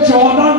14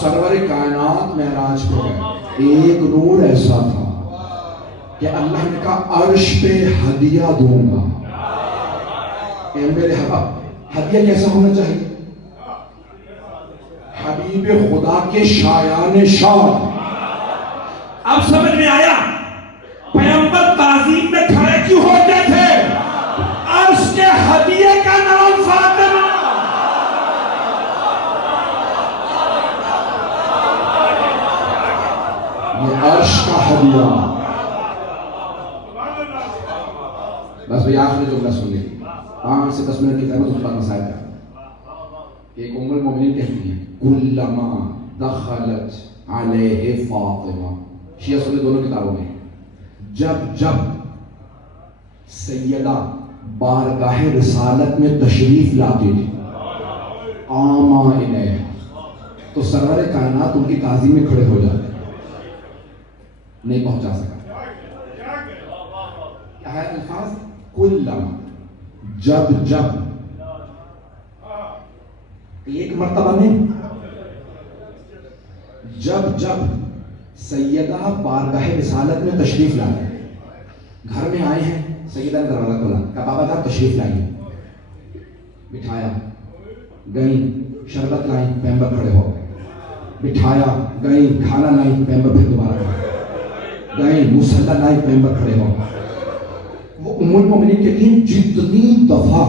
سرور کائنات معراج پہ گئے، ایک نور ایسا تھا کہ اللہ نے کہا عرش پہ ہدیہ دوں گا. اے میرے حبیب، ہدیہ کیسا ہونا چاہیے؟ حبیب خدا کے شایان شان. اب سمجھ میں آیا پیغمبر تعظیم میں کھڑے کیوں ہوتے تھے؟ عرش کے ہدیے کا نام فاطمہ. یہ عرش کا ہدیہ. بس بھئی آخری جملہ سن لیجیے، 5 سے 10 منٹ کی تحمل اس پر مسائل کا. ایک ام المؤمنین کہتی ہیں کلما دخلت علیہ فاطمہ، شیعہ سنی دونوں کتابوں میں، جب جب سیدہ بارگاہ رسالت میں تشریف لاتی تھی آما الیہ، تو سرور کائنات ان کی تعظیم میں کھڑے ہو جاتے، نہیں پہنچا سکا. کیا ہے الفاظ؟ کلما، جب جب، ایک مرتبہ نہیں، جب جب سیدہ بارگاہ رسالت میں تشریف لائے، گھر میں آئے ہیں، سیدہ نے دروازہ کھولا، کہا بابا جان تشریف لائیے. بٹھایا، گئیں، شربت لائیں، پیمبر کھڑے ہو گئے. بٹھایا، گئیں، کھانا لائیں، پیمبر پھر دوبارہ کھڑے گئیں، مصلی لائیں، پیمبر کھڑے ہو گئے. وہ ام المؤمنین کے لیے جتنی دفعہ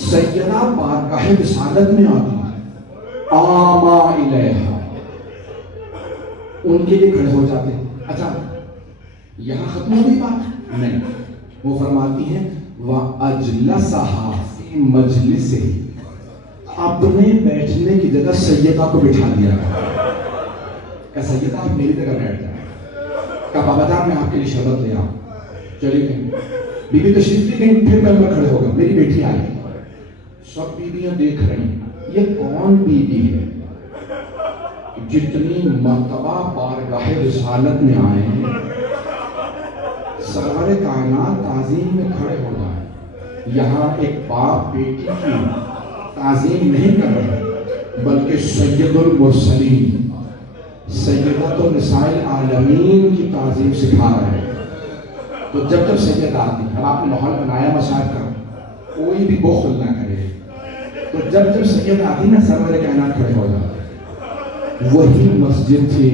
سیدہ بارگاہ رسالت میں آتی آما الیہ، ان کے لیے کھڑے ہو جاتے. اچھا یہاں ختم ہو گئی بات؟ نہیں، وہ فرماتی ہیں وَأَجْلَسَهَا فِي مَجْلِسِهِ، اپنے بیٹھنے کی جگہ سیدہ کو بٹھا دیا. کہ سیدہ آپ میری جگہ بیٹھ جائیں. کہا بابا جان میں آپ کے لیے شربت لے آؤں. چلی گئی، بی بی تشریف لے گئی، پھر میں کھڑے ہو گیا، میری بیٹی آئی. سب بیویاں دیکھ رہی ہیں یہ کون بیوی ہے جتنی مرتبہ بارگاہ رسالت میں آئے ہیں، سرور کائنات تعظیم میں کھڑے ہو جائیں. یہاں ایک باپ بیٹی کی تعظیم نہیں کر رہے بلکہ سید المرسلین سیدۃ النساء العالمین کی تعظیم سکھا رہے ہیں. تو جب جب سید آتی، اب آپ نے ماحول بنایا مساجد کا، کوئی بھی بخل نہ کرے، تو جب جب سید آتی نا سرور کائنات کھڑے ہو جاتے. وہی مسجد تھی،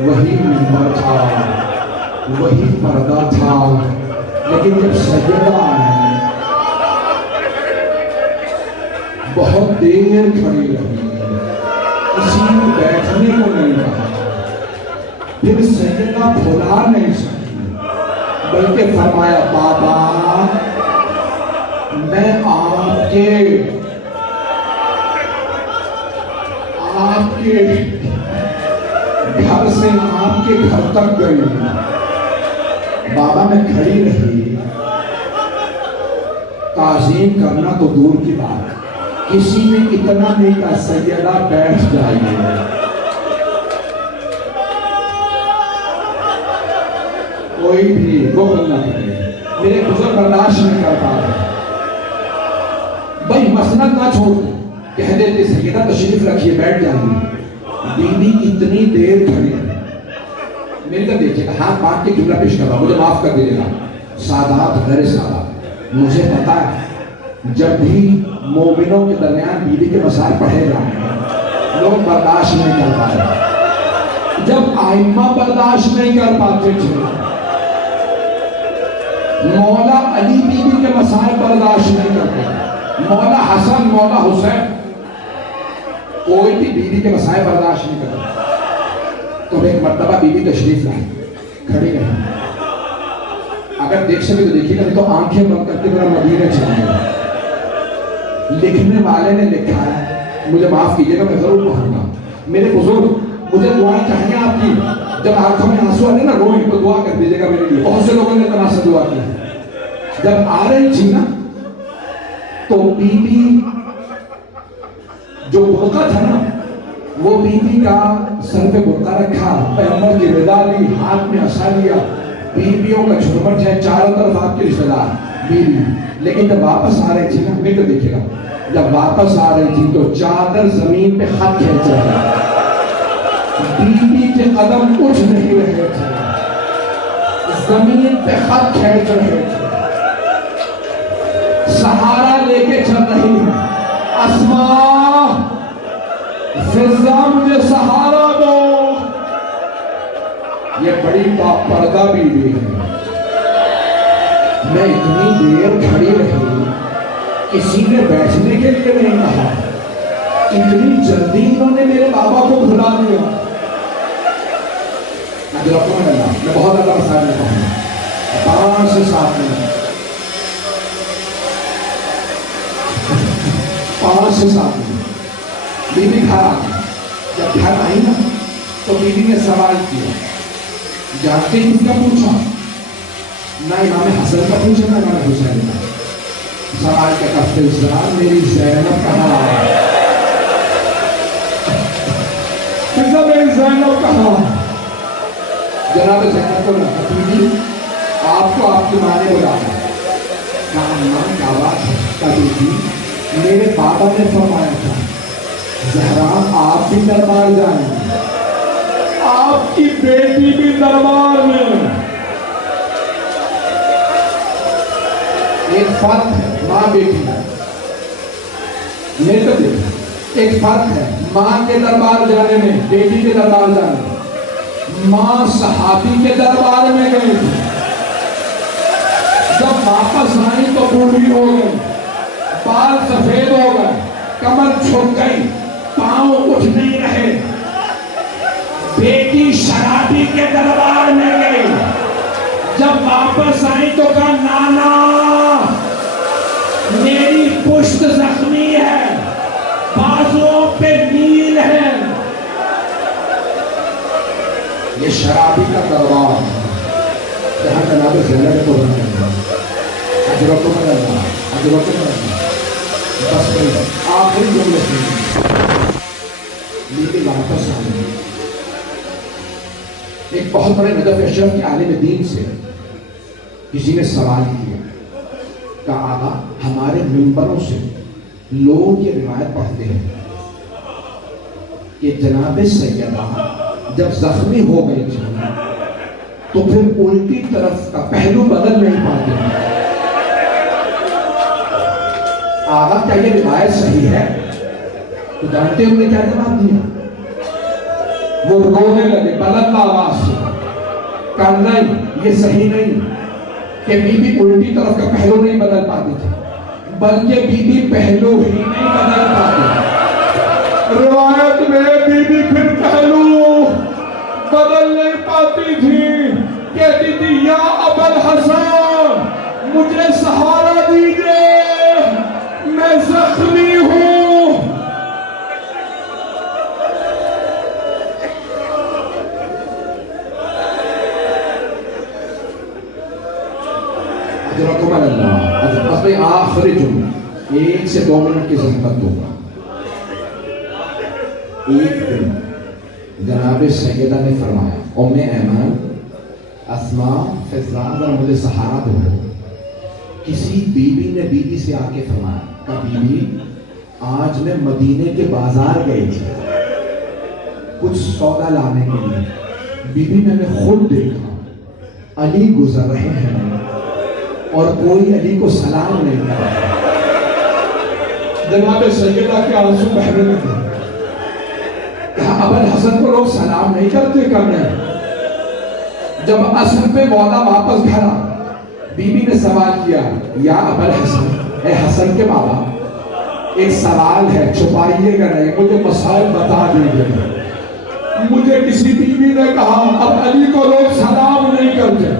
وہی منبر تھا، وہی پردہ تھا، لیکن جب سیدہ آئی بہت دیر کھڑی رہی، کسی نے بیٹھنے کو نہیں کہا. پھر سیدہ بھلا نہیں سکی بلکہ فرمایا بابا میں آپ کے گھر سے آپ کے گھر تک گئی. بابا میں کھڑی رہی، تعظیم کرنا تو دور کی بات، کسی نے اتنا نہیں کہا سیدہ بیٹھ جائیے. کوئی بھی بخل نہ کرے، میرے بزرگ برداشت نہیں کر پا رہے. بھائی مسند نہ چھوڑ دیں، کہہ دیتے سیدہ تشریف رکھیے بیٹھ جائیے. بیوی اتنی دیر کھڑی ہے. میرے کو دیکھیے گا، ہاتھ بانٹ کے جملہ پیش کر رہا ہوں، مجھے معاف کر دیجیے گا. سادات غیر سادات، مجھے پتا ہے جب بھی مومنوں کے درمیان بیوی کے مسائل پڑھے جائیں لوگ برداشت نہیں کر پاتے. جب آئمہ برداشت نہیں کر پاتے تھے، مولا علی بیوی کے مسائل برداشت نہیں کرتے، مولا حسن مولا حسین کوئی بھی بیوی کے مسائل برداشت نہیں کرتا. تو ایک مرتبہ بیوی تشریف لائی، کھڑی رہی. اگر دیکھ سکے تو دیکھیے گا، تو آنکھیں بند کرتے میرا مدینے چلائیں گا. لکھنے والے نے لکھا ہے، مجھے معاف کیجیے گا میں ضرور پڑھوں گا. میرے بزرگ مجھے دعائیں چاہیے آپ کی، جب آنکھوں میں آنسو آنے نا روئیں تو دعا کر دیجیے گا میرے لیے. بہت سے لوگوں نے طرح سے دعا کی. جب آ رہی تھی نا تو بیوی جو برقع تھا نا، وہ بیوی کا سر پہ برقع رکھا، پیغمبر کی رضا لی، ہاتھ میں عصا لیا. بیویوں کا جھرمٹ ہے، چاروں طرف آپ کے رشتہ دار. بیوی لیکن جب واپس آ رہی تھی نا، میرے کو دیکھے گا، جب واپس آ رہی تھی تو چادر زمین پہ خط کھینچ رہے تھے، بیوی کے قدم اٹھ نہیں رہے تھے، زمین پہ خط کھینچ رہے تھے، سہارا لے کے چل رہی ہے، اسماء فضا مجھے سہارا دو۔ یہ بڑی پردہ بیوی ہے۔ میں اتنی دیر کھڑی رہی، کسی نے بیٹھنے کے لیے نہیں کہا، اتنی جلدی انہوں نے میرے بابا کو بھلا دیا۔ میں بہت زیادہ مسائل میں کہوں گا، 5 سے 7 منٹ، 5 سے 7 منٹ بیوی گھر آ گئی۔ جب گھر آئی نا تو بیوی نے سوال کیا، جانتے کس کا پوچھا؟ نہ امام حسن کا پوچھا نہ امام حسین کا۔ سوال کے فضا میری زینب کہاں ہے؟ فضا میری زینب کہاں ہے؟ جناب زینب کو لگا بیوی آپ کو آپ کی ماں نے بلایا، کہا ماں کیا بات ہے؟ کہا بیوی میرے بابا نے فرمایا تھا زہرا آپ بھی دربار جائیں، آپ کی بیٹی بھی دربار میں۔ ایک فرق ہے ماں بیٹی میں، تو ایک فرق ہے ماں کے دربار جانے میں، بیٹی کے دربار جانے میں۔ ماں صحابی کے دربار میں گئی تھی، جب واپس آئی تو بوڑھی ہو گئی، بال سفید ہو گئے، کمر چھپ گئی، پاؤں اٹھ نہیں رہے۔ بیٹی شرابی کے دربار میں گئی، جب واپس آئی تو کہا نانا میری پشت زخمی ہے، بازوں پہ نیل ہے۔ یہ شرابی کا دربار ہے جہاں جناب زینب کو بنا ہے، اجرکم اللہ، اجرکم اللہ۔ بس آخری جملے سے لیکن واپس آنے ایک بہت بڑے ندف اشرف کے عالم دین سے کسی نے سوال کیا، کہا آقا ہمارے منبروں سے لوگ یہ روایت پڑھتے ہیں کہ جناب سیدہ جب زخمی ہو گئی تھی تو پھر الٹی طرف کا پہلو بدل نہیں پاتے۔ آقا کیا یہ روایت صحیح ہے؟ تو جانتے ہوئے کیا جواب دیا؟ وہ رونے لگے بلند آواز سے، کہا نہیں یہ صحیح نہیں کہ بی بی الٹی طرف کا پہلو نہیں بدل پاتی تھی، بلکہ بی بی پہلو ہی نہیں بدل پاتی۔ روایت میں بی بی پھر پہلو بدل نہیں پاتی تھی، کہتی تھی یا ابا الحسن مجھے سہارا دیجئے، میں زخمی ہوں۔ اجرکم اللہ۔ بس میں آخری جملہ 1 سے 2 منٹ کی زحمت دوں گا۔ ایک دن جناب سیدہ نے فرمایا ام ایمان اسماء فضا ذرا مجھے سہارا دو۔ کسی بیوی نے بیوی سے آ کے فرمایا کہ بیوی آج میں مدینے کے بازار گئی تھی کچھ سودا لانے کے لیے، بیوی میں نے خود دیکھا علی گزر رہے ہیں اور کوئی علی کو سلام نہیں کر رہا۔ جناب سیدہ کے آنسو بہنے لگے، کہا ابا الحسن کو لوگ سلام نہیں کرتے کرنے۔ جب عصر پہ مولا واپس گھر آ، بی بی نے سوال کیا یا ابا الحسن، اے حسن کے بابا ایک سوال ہے چھپائیے گا نہیں، مجھے مسائل بتا دیجیے۔ مجھے کسی بیوی نے کہا اب علی کو لوگ سلام نہیں کرتے،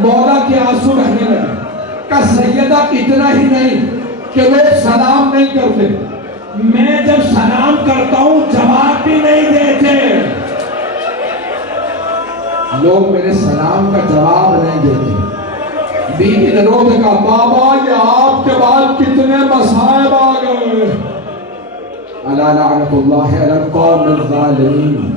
مولا کے آنسو بہنے لگے۔ کہ سیدہ اتنا ہی نہیں کہ لوگ سلام نہیں کرتے، میں جب سلام کرتا ہوں جواب بھی نہیں دیتے، لوگ میرے سلام کا جواب نہیں دیتے۔ بیوی نے رو کے کہا بابا یہ آپ کے بعد کتنے مصائب آ گئے۔ الا لعنت اللہ علی القوم الظالمین۔